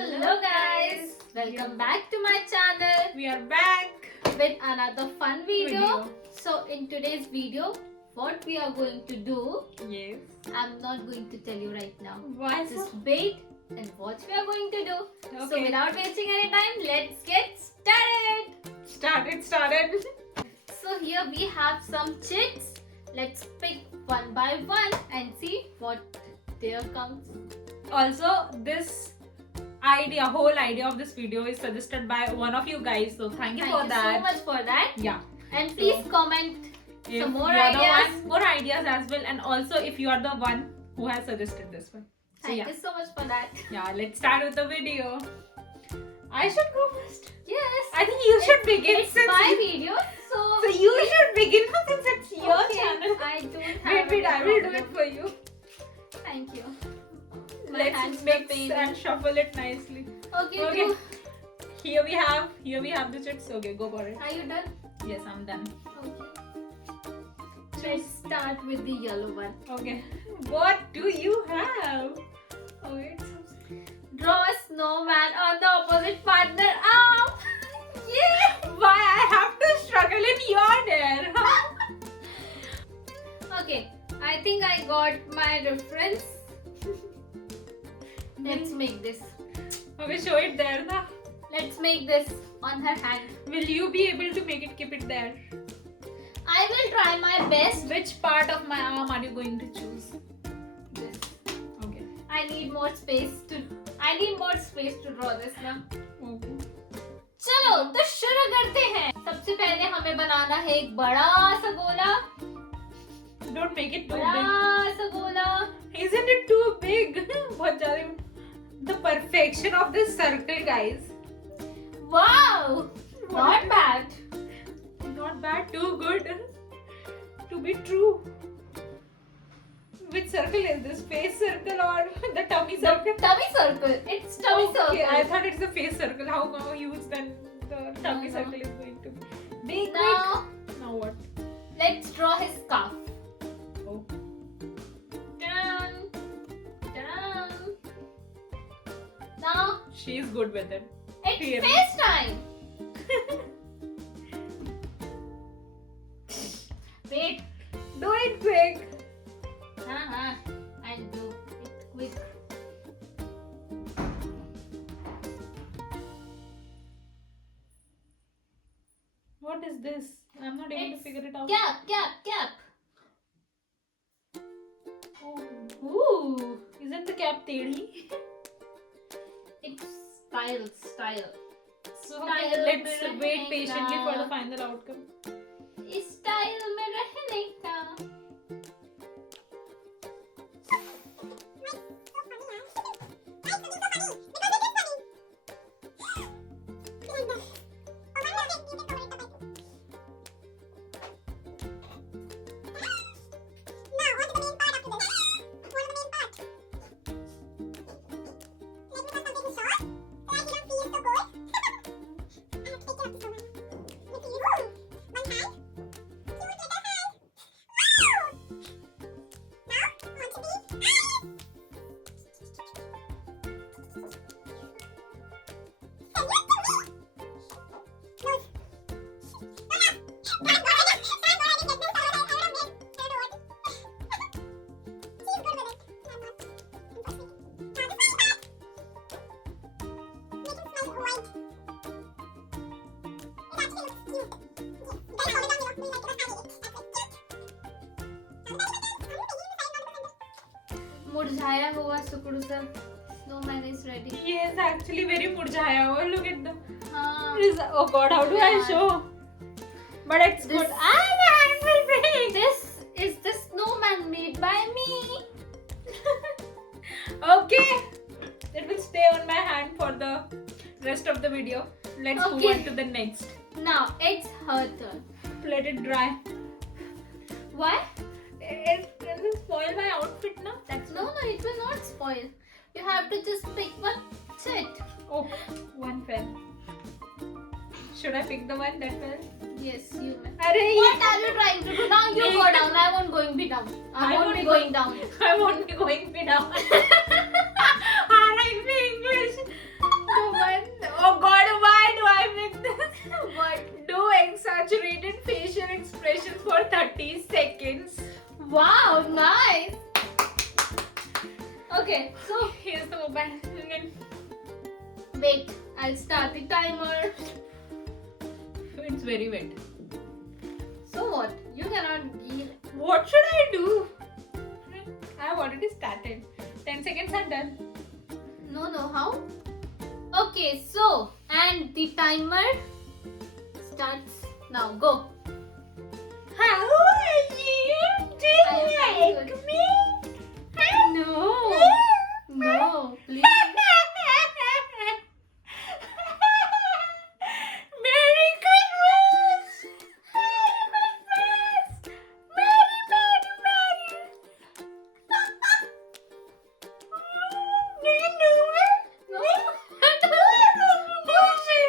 Hello guys, welcome back to my channel. We are back With another fun video. So in today's video, what we are going to do, Yes. I'm not going to tell you right now. Why so? Just wait and watch we are going to do. So Okay. without wasting any time, let's get started. Started. So here we have some chits. Let's pick one by one and see what there comes. Also, this whole idea of this video is suggested by one of you guys. So thank you for that. So much for that. Yeah. And please So, comment If some more you are the ideas. one, more ideas as well, and also if you are the one who has suggested this one. So Thank yeah, you so much for that. yeah. Let's start with the video. I should go first. Yes. I think you should begin. It's since my you- video, so you should begin since it's your okay, channel. I don't have Wait, any I will do problem. it for you. Thank you. My Let's hands mix are paining. and shuffle it nicely. Okay, Okay. do. Here we have the chits. Okay, go for it. Are you done? Yes, I'm done. Okay. Let's start with the yellow one. Okay. What do you have? Okay. Draw a snowman on the opposite partner arm. Yeah. Why I have to struggle in your dare? Okay. I think I got my reference. Let's make this. Okay, show it there, na. Let's make this on her hand. Will you be able to make it? Keep it there. I will try my best. Which part of my arm are you going to choose? This. Okay. I need more space to draw this now. Okay. चलो तो शुरू करते हैं. सबसे पहले हमें बनाना है एक बड़ा सा गोला. Don't make it too बड़ा सा गोला. big. Isn't it too big? बहुत ज़्यादा. The perfection of this circle, guys. Wow, not bad. Not bad, too good to be true. Which circle is this? Face circle or the tummy circle? Tummy circle. It's tummy circle. Okay, I thought it's the face circle. How huge then the tummy No. circle is going to be? Big, Now big. Now what? let's draw his scarf. Oh. Dun, dun. Now She's good with it. it's Here. face time. Wait. Do it quick. I'll do it quick. What is this? I'm not able to It's figure it out. Cap. Oh. Ooh. Isn't the cap tedi? It's style. So Style let's में wait रहेगा. patiently for the final outcome. इस style में रहने का. मुरझाया हुआ सुकड़ू सा snowman is ready. He is actually very murjhaya. Oh, look at the. हाँ. Oh God, how do I Yeah. show? But it's This- good. My hand will break. This is the snowman made by me. Okay. It will stay on my hand for the rest of the video. Let's move Okay. on to the next. Now it's her turn. Let it dry. Why? It doesn't spoil my outfit now. No, it will not spoil. You have to just pick one chit. Oh, one fell. Should I pick the one that fell? Yes, you may. Arey, What are you trying to do? Now you go down. I won't going be down. I won't be going down. I won't be going down. Alright, me English. in. Wait, I'll start the timer. It's very wet. So what? You cannot give. What should I do? I have already started. 10 seconds are done. No, how? Okay, so, and the timer starts now. Go. How are you? Do I am you fine, like me? No, please. Merry Christmas! Merry Christmas! Merry. Do you know it? No.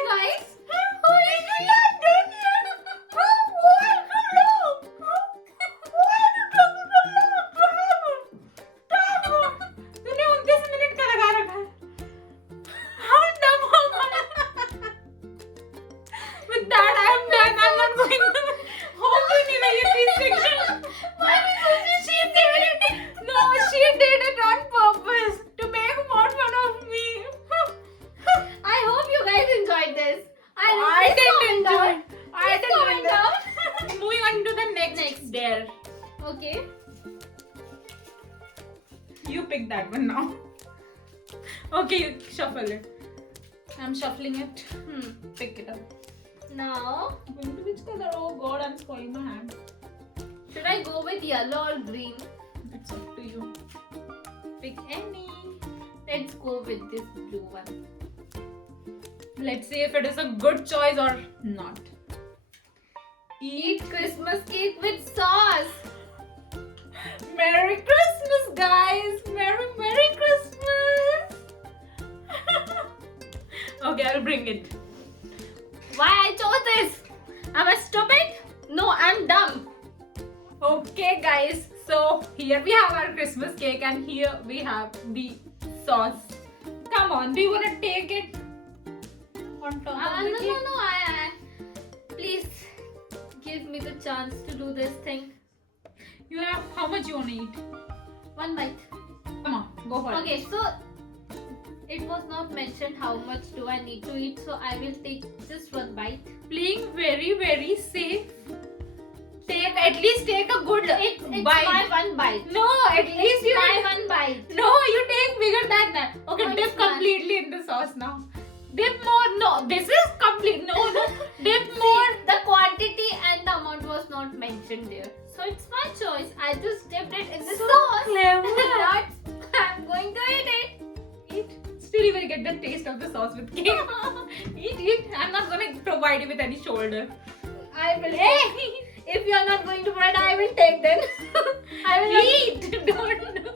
Guys, Who is it? Not done yet. Why so long? Why are you talking so long? Time. तूने 29 minute का लगा रखा है. How dumb am I? With that, I am done. I'm not going to hold anyway in this section. why did you She did it. No, she did it on purpose to make more fun of me. I hope you guys enjoyed this. I didn't enjoy. I Please comment didn't enjoy. Moving on to the next dare. Okay. You pick that one now. Okay, you shuffle it. I'm shuffling it. Pick it up. Now, Going to which color? Oh God, I'm spoiling my hand. should I go with yellow or green? It's up to you. Pick any. Let's go with this blue one. Let's see if it is a good choice or not. Eat Christmas cake with sauce. Merry Christmas, guys! Merry Christmas! Okay, I'll bring it. Why I chose this? Am I stupid? No, I'm dumb. Okay, guys. So here we have our Christmas cake, and here we have the sauce. Come on, do you want to take it on top of the No, cake? I please give me the chance to do this thing. You have how much you want to eat? One bite. Come on, go for it. Okay, so it was not mentioned how much do I need to eat, so I will take just one bite. Playing very safe. At least take a good It's bite. my one bite. No, at least you. My one bite. No, you take bigger than that. Okay, No, dip it's not. completely in the sauce now. Dip more. No, this is complete. No. Dip more. The quantity and the amount was not mentioned there. So it's my choice. I just dipped it in the So sauce. clever. I'm going to eat it. Eat. Still, you will get the taste of the sauce with cake. Eat. I'm not gonna provide you with any shoulder. I will take. If you are not going to provide, I will take then. I will Eat. Don't do.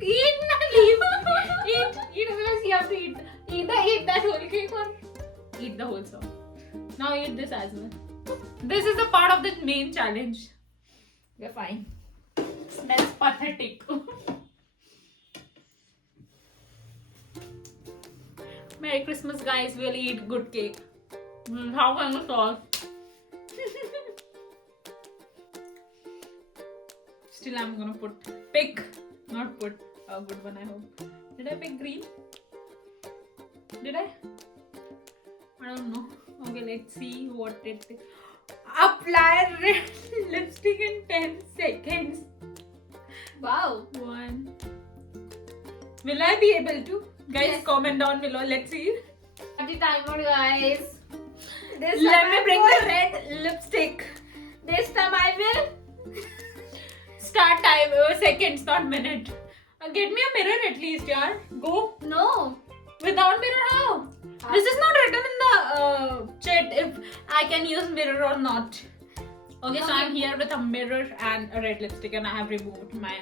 Eat. Not leave. Eat. Otherwise you have to eat. Either eat that whole cake or eat the whole sauce. Now eat this as well. This is a part of the main challenge. We're fine. Smells pathetic. Merry Christmas, guys. We'll eat good cake. How kind of sauce? Still, I'm gonna pick, not put a good one. I hope. Did I pick green? Did I? I don't know. Okay, let's see what it is. Apply red lipstick in 10 seconds. Wow. 1. Will I be able to? Guys, Yes. comment down below. Let's see. The timer, guys. This Let time me I bring will- the red lipstick. This time I will. Start time. Seconds, not minute. Get me a mirror at least, yaar. Go. No. Without mirror, how? This is not written in the chat if I can use mirror or not. Okay, so I'm here with a mirror and a red lipstick, and I have removed my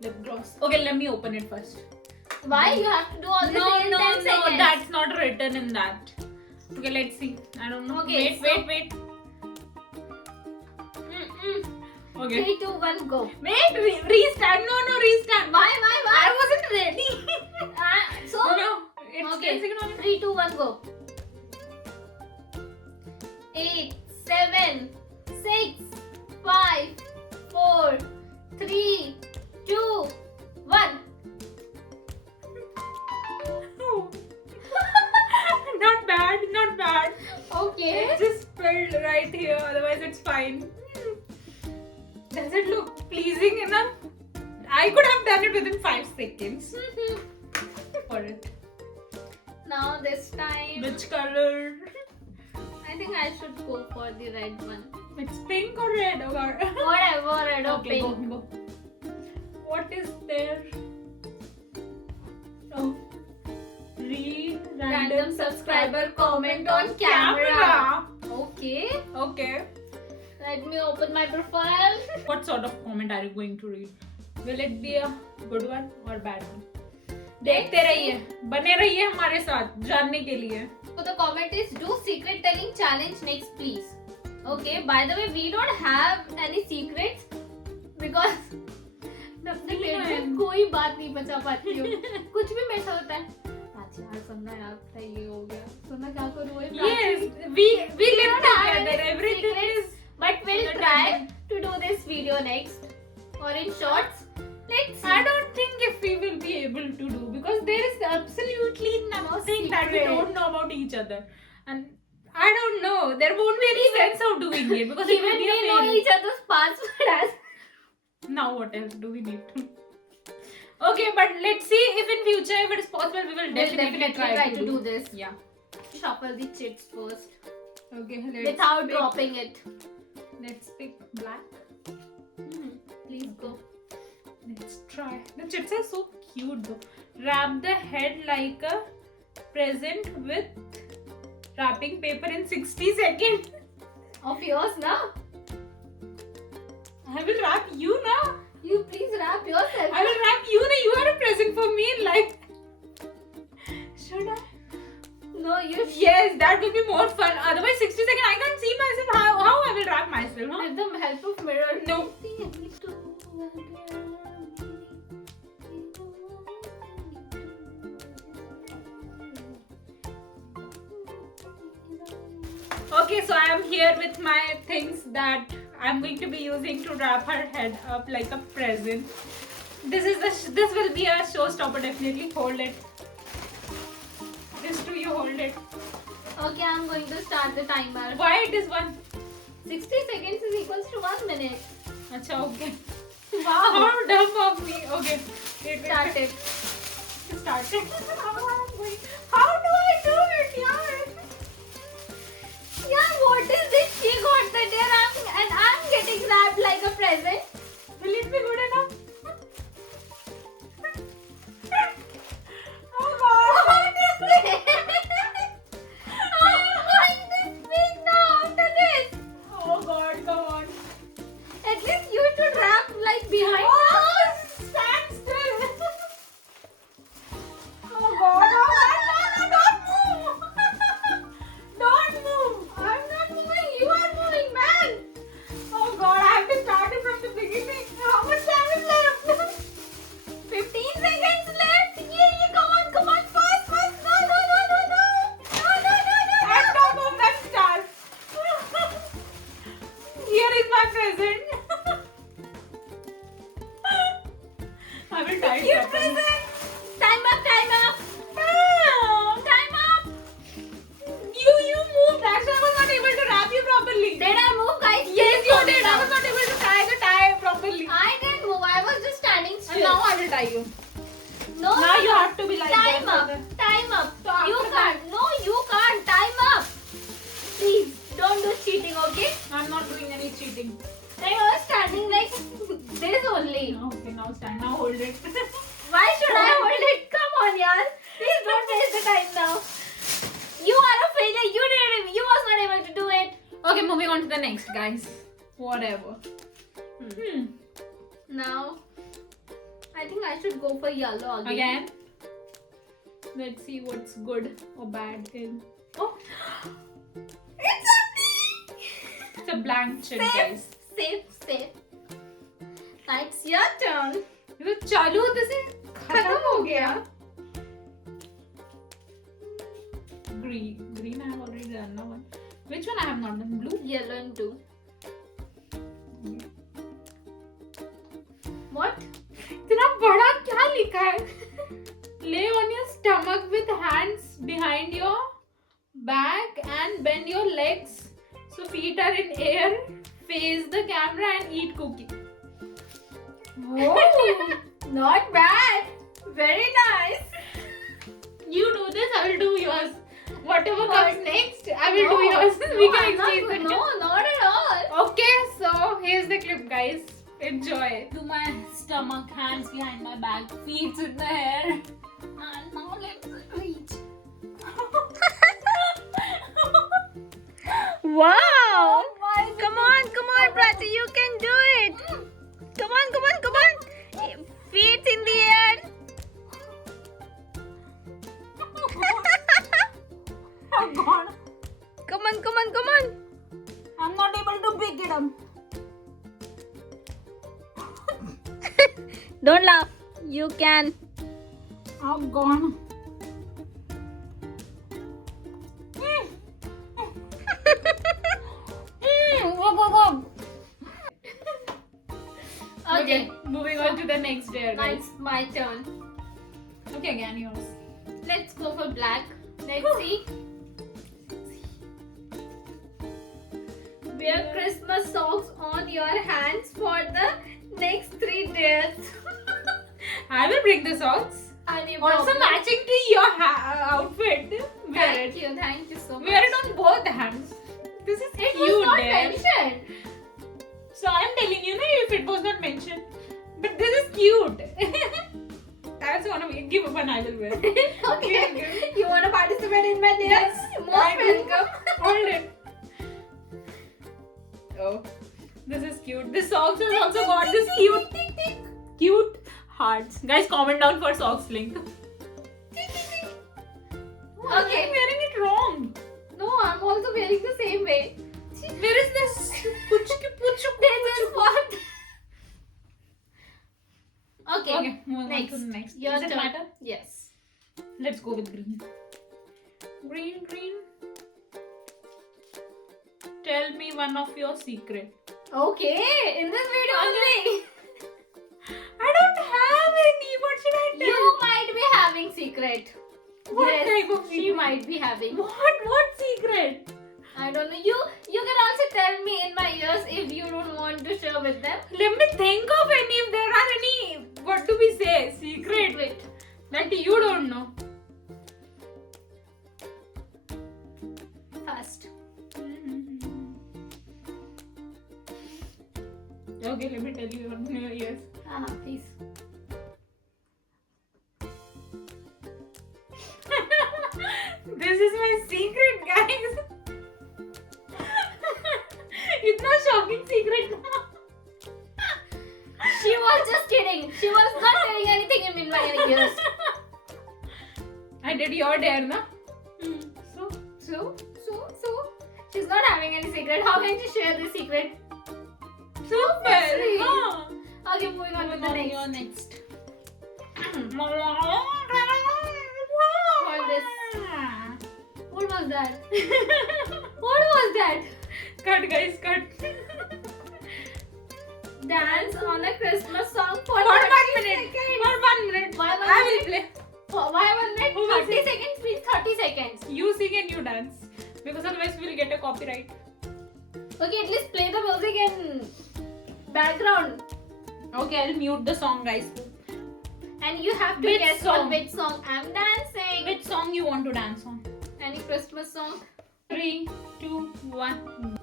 lip gloss. Okay, let me open it first. Why you have to do all this in 10 seconds? That's not written in that. Okay, let's see. I don't know. Okay, Wait. Okay. 3, 2, 1, go. Wait, restart. No, restart. Why? I wasn't ready. So, No, it's okay. 10 seconds only. 3, 2, 1, go. 8, 7, 6, 5, 4, 3, 2, 1. Okay. It just filled right here, otherwise it's fine. Does it look pleasing enough? I could have done it within 5 seconds for it. Now this time, Which color? I think I should go for the red one. It's pink or red? Oh God. Whatever, red or Okay, pink. go. What is there? Oh. Read Random subscriber comment on camera. Okay. Okay. Let me open my profile. What sort of comment are you going to read? Will it be a good one or bad one? देखते रहिए, बने रहिए हमारे साथ जानने के लिए. So the comment is, do secret telling challenge next please. Okay, by the way, we don't have any secrets because मैं अपने पेट में कोई बात नहीं बचा पाती हूँ. कुछ भी मेरे साथ होता है. अच्छा यार सुनना यार था ये हो गया. सुनना क्या करूँ? Yes, we live together. Everything is. But we'll try to do this video next or in shorts. Let's see. I don't think if we will be able to do because there is absolutely nothing that we secret. don't know about each other, and I don't know. There won't be any sense of doing it because it Even will be a we know fail. each other's password as. Now what else do we need to? Okay, but let's see if in future if it is possible we will We'll definitely try to do this. Yeah. Shuffle the chits first Okay. Let's without pick, dropping it. Let's pick black. Please go. Let's try. The chits are so cute though. Wrap the head like a present with wrapping paper in 60 seconds. Of yours now. I will wrap you now. You please wrap yourself. I will wrap you now. You are a present for me in life. Should I? No, you Yes, that will be more fun. Otherwise, 60 seconds, I can't see myself. How I will wrap myself? Huh? with the help of mirror. No. Okay, so I am here with my things that I'm going to be using to wrap her head up like a present. This will be a showstopper. Definitely hold it. This too, you hold it. Okay, I'm going to start the timer. Why it is 60 seconds is equals to 1 minute. Acha, okay. Wow. How dumb of me. Okay. Start it. Start it. How do I do it, yaar? Yeah, what is this? She got the deer and I'm getting wrapped like a present. Will it be good enough? Oh God. What is this? I'm going to speak now after this. Oh God, come on. At least you should wrap like behind us. Stand still. Oh God. Oh God. No, don't move. I'm not moving. You are moving, man. Oh God, I have to start it from the beginning. How much time is left? 15 seconds left. Yeah, come on, fast. No. And top of that star. Here is my present. I will tie it Your properly. present. Time up. Ah, Time up. You moved. Actually, I was not able to wrap you properly. Did I move, guys? Yes, Please you comment did. I down. was not able to tie the tie properly. I didn't move. I was just standing And still. now I will tie you. No. Now you have to be like Time that. up. Time up. So after You that- can't. No, you can't. Time up. Please don't do cheating, okay? I'm not doing any cheating. I was standing like this only. Okay, now stand. Now hold it. Why should I hold it? Come on, yaar. Please don't waste the time now. You are a failure. You was not able to do it. Okay, moving on to the next, guys. Whatever. Now, I think I should go for yellow again. Again. Let's see what's good or bad in. Oh, It's a me. it's a blank chip, guys. Safe. Now it's your turn. ये तो चालू होते से खत्म हो गया. Green I have already done now one. Which one I have not done? Blue. Yellow and blue. What? इतना बड़ा क्या लिखा है? Lay on your stomach with hands behind your back and bend your legs so feet are in air. Face the camera and eat cookie. Whoa, not bad. Very nice. You do this, I will do yours. Whatever What? comes next, I will do No, yours. no, We can I'm not exchange good. it. No, not at all. Okay, so here's the clip, guys. Enjoy. To my stomach, hands behind my back, feet in the hair. And now let's reach. Wow! Why is it Come on, Prachi, you can do it. Come on. Feet in the air. Oh God. Come on. I'm not able to pick it up. Don't laugh. You can. Oh God. Go. Okay, moving on to the next dare, guys. my turn. Okay, again yours. Let's go for black. Let's see. Wear Christmas socks on your hands for the next 3 days. I will bring the socks. Any Also problem? matching to your outfit. Wear Thank it. you so much. Wear it on both hands. This is It cute, was not dare. mentioned. So I'm telling you, no, if it was not mentioned. But this is cute. I also want to give up and I will wear. Okay. You want to participate in my dance? Yes, Most I will. welcome. Hold it. Oh, this is cute. This socks has also got this cute hearts. Guys, comment down for socks link. I'm Okay. wearing it wrong. No, I'm also wearing the same way. Where is this? This is what. Okay. Okay, moving Next. on to the next. Your Is it turn. my turn? Yes. Let's go with green. Green. Tell me one of your secret. Okay. In this video only. I don't have any. What should I tell? You might be having secret. What Yes, type of she secret? might be having. What secret? I don't know. You can also tell me in my ears if you don't want to share with them. Let me think of any. If there are any, what do we say? Secret that you don't know. Fast. Okay, let me tell you one in your ears. Please. This is my secret, guys. इतना shocking secret था. She was just kidding. She was not telling anything in my ears. I did your dare, na? So, she's not having any secret. How can she share this secret? Super. sweet. हाँ. Okay, moving on to the next. Your next. Hold this. What was that? What was that? Cut, guys, cut. Dance on a Christmas song for For 30 1 minute. seconds. For 1 minute. Why 1 I will minute? play. Why 1 minute? Who will 30 sing? seconds, please. 30 seconds. You sing and you dance. Because otherwise we'll get a copyright. Okay, at least play the music in background. Okay, I'll mute the song, guys. And you have to Which guess song? on which song I'm dancing. Which song you want to dance on? Any Christmas song? 3, 2, 1.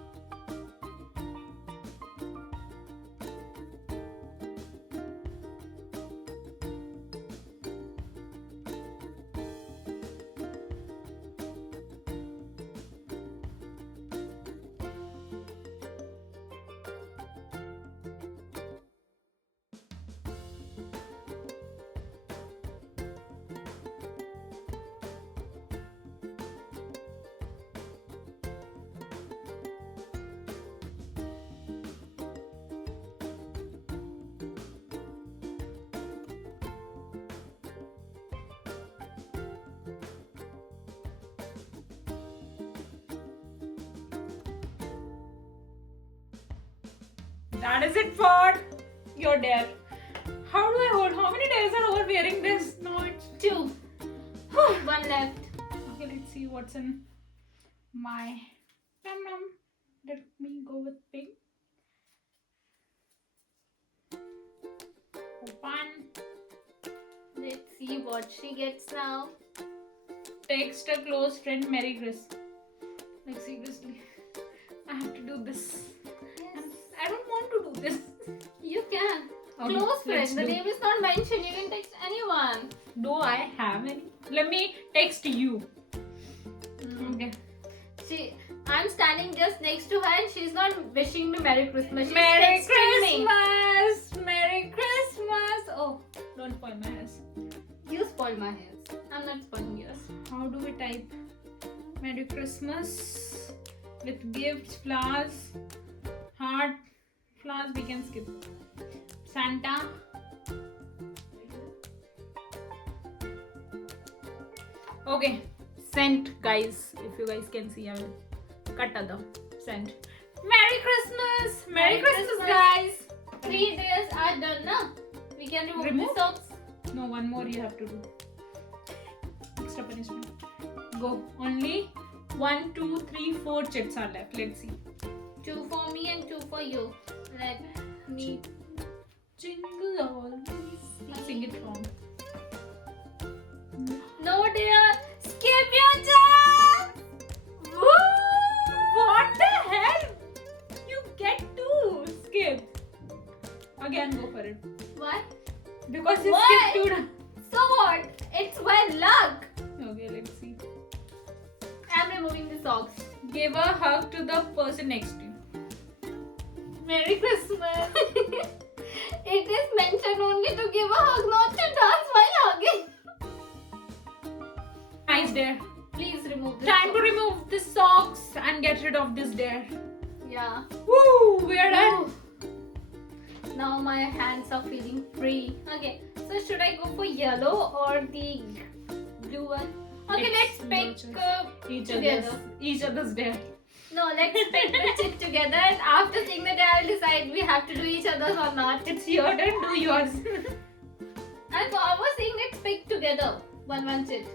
That is it for your dare. How do I hold? How many dares are over wearing this? No, it's 2. 1 left. okay. Let's see what's in. my num. Let me go with pink. Open. Let's see what she gets now. Text a close friend Merry Christmas. Like seriously, I have to do this. Yes. I don't want to do this. You can. Okay, Close friend. let's The do. name is not mentioned. You can text anyone. Do I have any? Let me text you. Okay. I'm standing just next to her and she's not wishing me Merry Christmas. She's Merry texting me. Christmas! Merry Christmas! Oh, don't spoil my hairs. You spoil my hairs. I'm not spoiling yours. How do we type? Merry Christmas with gifts, flowers, heart, flowers. We can skip. Santa. Okay, sent, guys. If you guys can see, I will cut the sent. Merry Christmas! Merry Christmas, guys! 3 days are done now. We can remove the socks. No, one more you have to do. Extra punishment. Go. Only 1, 2, 3, 4 chits are left. Let's see. 2 for me and 2 for you. Let me Jingle all these. I'll sing it wrong. No dear. Skip your chance. Woo! What the hell? You get to skip. Again, go for it. What? Because you Why? skipped 2. So what? It's my luck. Okay, let's see. I'm removing the socks. Give a hug to the person next to you. Merry Christmas. It is mentioned only to give a hug, not to dance while hugging. Nice dare. Please remove this. Time to remove the socks and get rid of this dare. Yeah. Woo! We are done. Ooh. Now my hands are feeling free. Okay. So should I go for yellow or the blue one? Okay, It's let's your pick choice. together. Each other's dare. No, let's pick the chit together, and after seeing the day, I'll decide we have to do each other's or not. It's your turn, do yours. And so I was saying let's pick together. One chit.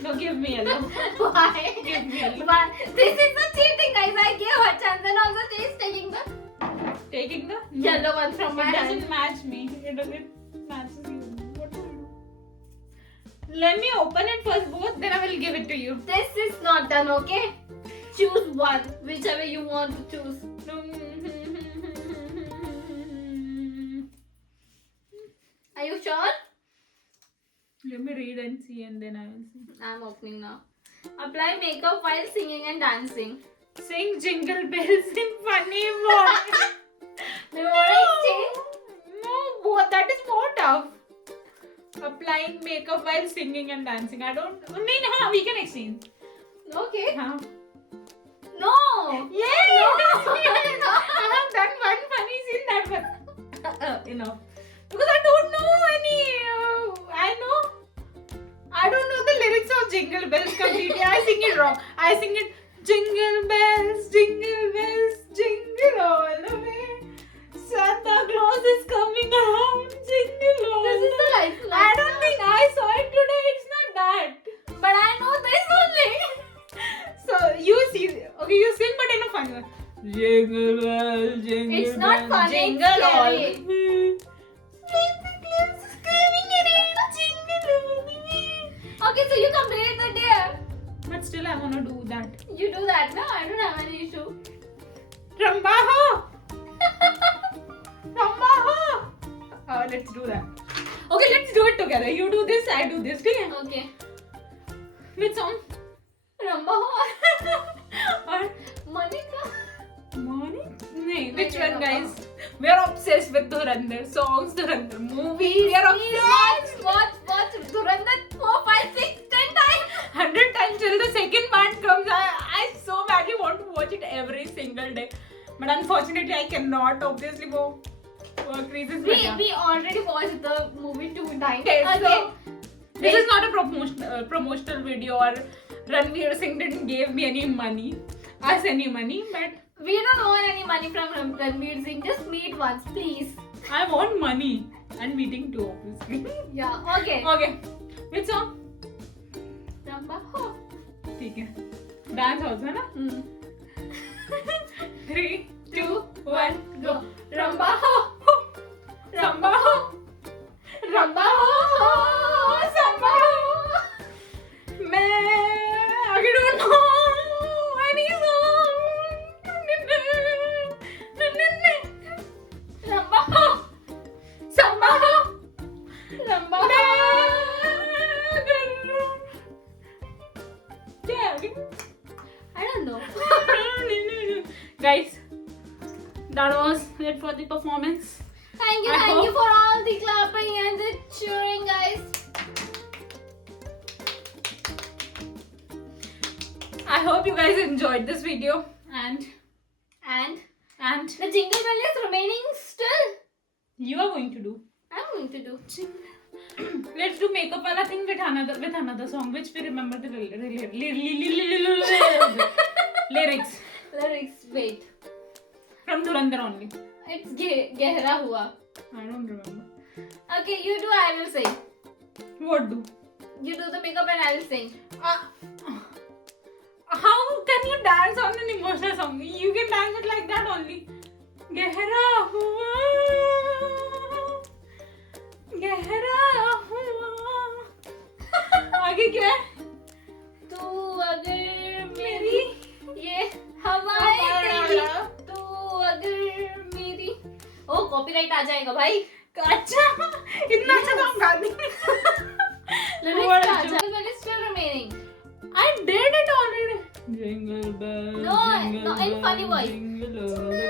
No, give me yellow. Why? Give me yellow. Why? This is the cheating, guys. I gave her chance, and also she is taking the Taking the yellow one from my It hand. doesn't match me. It matches you. What do I do? Let me open it first, both. Then I will give it to you. This is not done, okay? Choose one, whichever you want to choose. Are you sure? Let me read and see, and then I will see. I'm opening now. Apply makeup while singing and dancing. Sing jingle bells in funny voice. Do you want to exchange? No, both. That is more tough. Applying makeup while singing and dancing. I we can exchange. Okay. Huh? No. Yay! No. I have done one funny scene that was enough. Because I don't know any. I don't know the lyrics of Jingle Bells completely. I sing it wrong. I sing it jingle bells, jingle all the way. Santa Claus is coming around, jingle all This is the life. I don't think I saw it today. It's not that. But I know this only. So you see, okay, you sing but in a funny way. Jingle bell, jingle It's not bell, funny, jingle it's all scary. the way. Santa Claus is coming around, jingle all the way. Okay, so you completed the dare. But still, I wanna do that. You do that, no? I don't have any issue. Rambaho! Rambaho! Let's do that. Okay, let's do it together. You do this, I do this. Okay? Okay. Which song? Ramba Or Monica. Morning? No, which Okay, one, Ramba. guys? We are obsessed with Dhurandhar songs, Dhurandhar movie. We are obsessed. Watch Dhurandhar 4, 5, 6, 10 times. 100 times till the second part comes. I so badly want to watch it every single day. But unfortunately, I cannot. Obviously, work reasons. We already watched the movie 2 times. Okay, so this Wait. is not a promotional video, or Ranveer Singh didn't give me any money, us any money, but We don't want any money from Ranveer Singh. Just meet once, please. I want money and meeting too, obviously. Yeah, okay. Okay, which song? Ramba रंबा हो. ठीक है. Dance also ना. 3, 2, 1, go. Ramba ho, Ramba ho, Ramba ho, Samba ho. मैं I don't know any song. Ramba ho, Samba ho, Ramba ho. क्या? I don't know. Guys, that was it for the performance. Thank you, I thank you hope- for all the clapping and the cheering, guys. I hope you guys enjoyed this video and And the jingle bell is remaining still. you are going to do. I'm going to do. Let's do makeup wala thing with another song which we remember the lyrics Lyrics, wait. from Dhurandhar only. It's gehra hua. I don't remember. Okay, you do, I will sing. What do? You do the makeup and I will sing. How can you dance on an emotional song? You can dance it like that only. Gehra hua, gehra hua. आगे क्या है? तू अगर मेरी ये हवाएं तेरी, तू अगर मेरी. ओ कॉपीराइट आ जाएगा भाई. अच्छा इतना अच्छा काम गा दी. Lyrics का jingle bell is still remaining. I did it already. Jingle bell, No, jingle no, in funny bell, voice. jingle all the